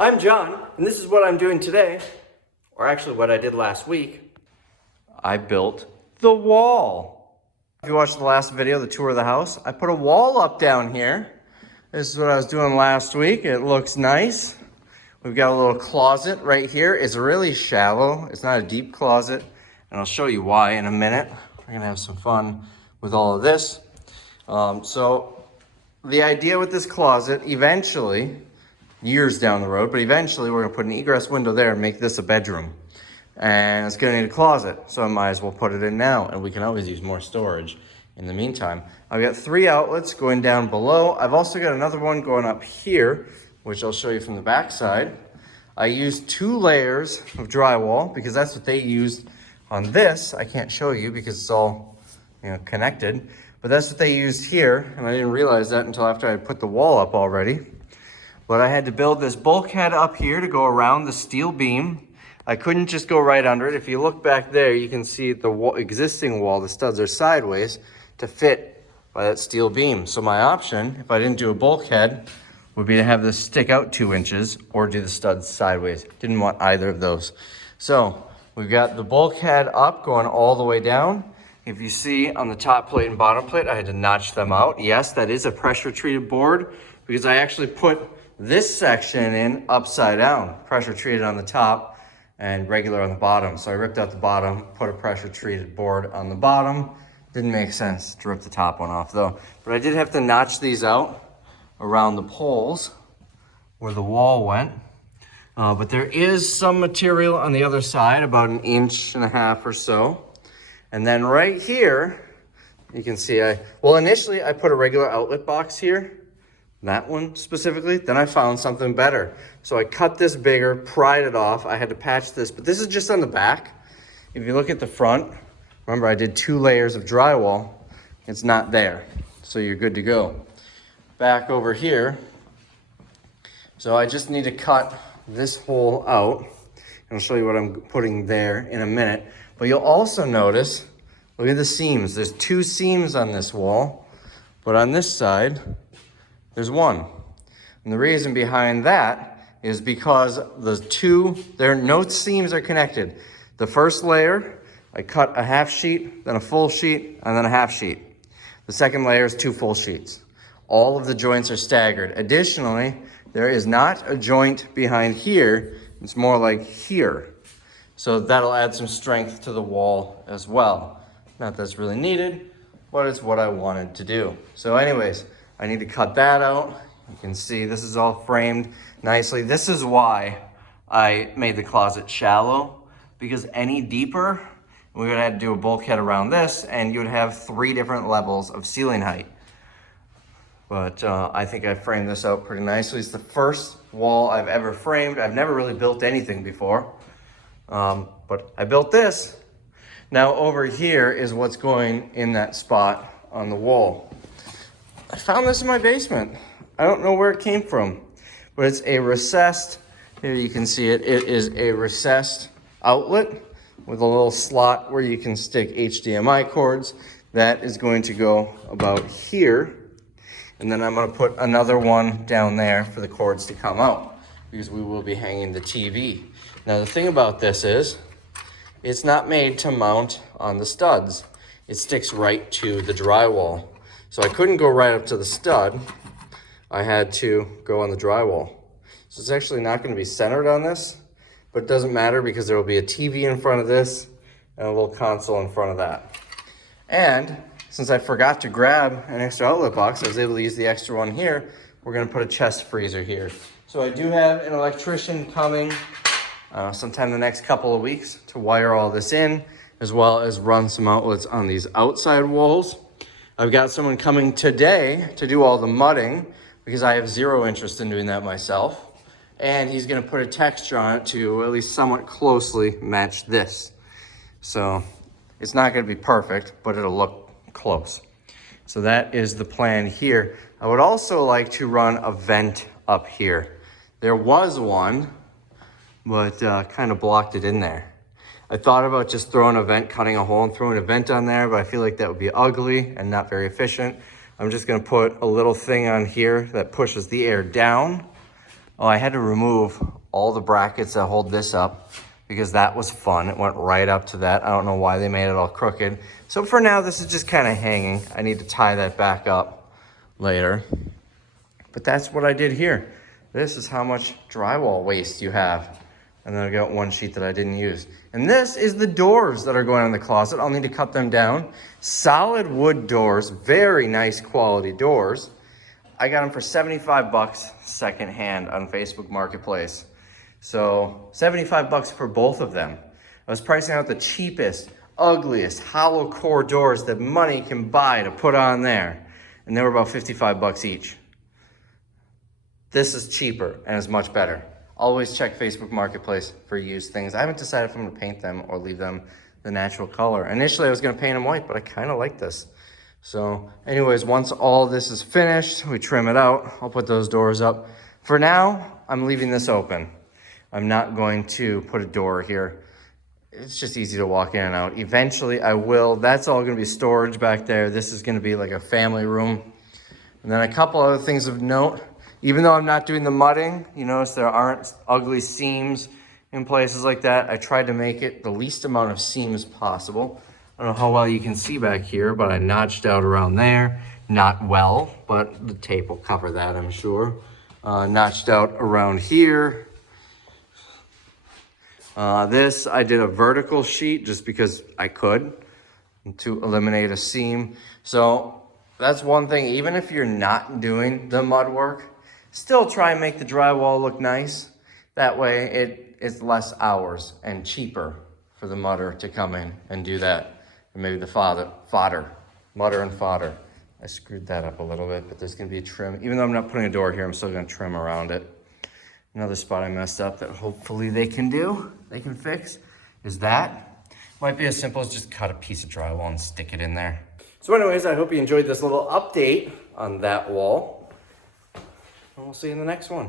I'm John, and this is what I'm doing today, or actually what I did last week. I built the wall. If you watched the last video, the tour of the house, I put a wall up down here. This is what I was doing last week. It looks nice. We've got a little closet right here. It's really shallow. It's not a deep closet, and I'll show you why in a minute. We're gonna have some fun with all of this. So the idea with this closet, eventually, years down the road, but eventually we're gonna put an egress window there and make this a bedroom. And it's gonna need a closet, so I might as well put it in now, and we can always use more storage in the meantime. I've got 3 outlets going down below. I've also got another one going up here, which I'll show you from the back side. I used 2 layers of drywall because that's what they used on this. I can't show you because it's all connected, but that's what they used here, and I didn't realize that until after I put the wall up already. But I had to build this bulkhead up here to go around the steel beam. I couldn't just go right under it. If you look back there, you can see the existing wall, the studs are sideways to fit by that steel beam. So my option, if I didn't do a bulkhead, would be to have this stick out 2 inches or do the studs sideways. Didn't want either of those. So we've got the bulkhead up going all the way down. If you see on the top plate and bottom plate, I had to notch them out. Yes, that is a pressure treated board because I actually put this section in upside down, pressure treated on the top and regular on the bottom. So I ripped out the bottom, put a pressure treated board on the bottom. Didn't make sense to rip the top one off though. But I did have to notch these out around the poles where the wall went. But there is some material on the other side, about 1.5 inches or so. And then right here, you can see initially I put a regular outlet box here. That one specifically, then I found something better. So I cut this bigger, pried it off. I had to patch this, but this is just on the back. If you look at the front, remember I did 2 layers of drywall. It's not there, so you're good to go. Back over here, so I just need to cut this hole out. And I'll show you what I'm putting there in a minute. But you'll also notice, look at the seams. There's 2 seams on this wall, but on this side, there's 1. And the reason behind that is because no seams are connected. The first layer, I cut a half sheet, then a full sheet, and then a half sheet. The second layer is 2 full sheets. All of the joints are staggered. Additionally, there is not a joint behind here. It's more like here. So that'll add some strength to the wall as well. Not that it's really needed, but it's what I wanted to do. So anyways, I need to cut that out. You can see this is all framed nicely. This is why I made the closet shallow, because any deeper, we would have to do a bulkhead around this and you would have 3 different levels of ceiling height. But I think I framed this out pretty nicely. It's the first wall I've ever framed. I've never really built anything before, but I built this. Now over here is what's going in that spot on the wall. I found this in my basement. I don't know where it came from, but it's a recessed, here you can see it. It is a recessed outlet with a little slot where you can stick HDMI cords. That is going to go about here. And then I'm gonna put another one down there for the cords to come out because we will be hanging the TV. Now the thing about this is, it's not made to mount on the studs. It sticks right to the drywall. So I couldn't go right up to the stud. I had to go on the drywall. So it's actually not gonna be centered on this, but it doesn't matter because there will be a TV in front of this and a little console in front of that. And since I forgot to grab an extra outlet box, I was able to use the extra one here. We're gonna put a chest freezer here. So I do have an electrician coming sometime in the next couple of weeks to wire all this in, as well as run some outlets on these outside walls. I've got someone coming today to do all the mudding because I have 0 interest in doing that myself. And he's gonna put a texture on it to at least somewhat closely match this. So it's not gonna be perfect, but it'll look close. So that is the plan here. I would also like to run a vent up here. There was one, but kind of blocked it in there. I thought about just throwing a vent, cutting a hole and throwing a vent on there, but I feel like that would be ugly and not very efficient. I'm just gonna put a little thing on here that pushes the air down Oh, I had to remove all the brackets that hold this up because that was fun. It went right up to that. I don't know why they made it all crooked. So for now, this is just kind of hanging. I need to tie that back up later. But that's what I did here. This is how much drywall waste you have. And then I got one sheet that I didn't use. And this is the doors that are going in the closet. I'll need to cut them down. Solid wood doors, very nice quality doors. I got them for 75 bucks secondhand on Facebook Marketplace. So 75 bucks for both of them. I was pricing out the cheapest, ugliest, hollow core doors that money can buy to put on there. And they were about 55 bucks each. This is cheaper and is much better. Always check Facebook Marketplace for used things. I haven't decided if I'm gonna paint them or leave them the natural color. Initially, I was gonna paint them white, but I kinda like this. So anyways, once all this is finished, we trim it out. I'll put those doors up. For now, I'm leaving this open. I'm not going to put a door here. It's just easy to walk in and out. Eventually, I will. That's all gonna be storage back there. This is gonna be like a family room. And then a couple other things of note. Even though I'm not doing the mudding, you notice there aren't ugly seams in places like that. I tried to make it the least amount of seams possible. I don't know how well you can see back here, but I notched out around there. Not well, but the tape will cover that, I'm sure. Notched out around here. This, I did a vertical sheet just because I could to eliminate a seam. So that's one thing, even if you're not doing the mud work, still try and make the drywall look nice. That way it's less hours and cheaper for the mudder to come in and do that. And maybe the mudder and fodder. I screwed that up a little bit, but there's gonna be a trim. Even though I'm not putting a door here, I'm still gonna trim around it. Another spot I messed up that hopefully they can fix, is that. Might be as simple as just cut a piece of drywall and stick it in there. So anyways, I hope you enjoyed this little update on that wall. And we'll see you in the next one.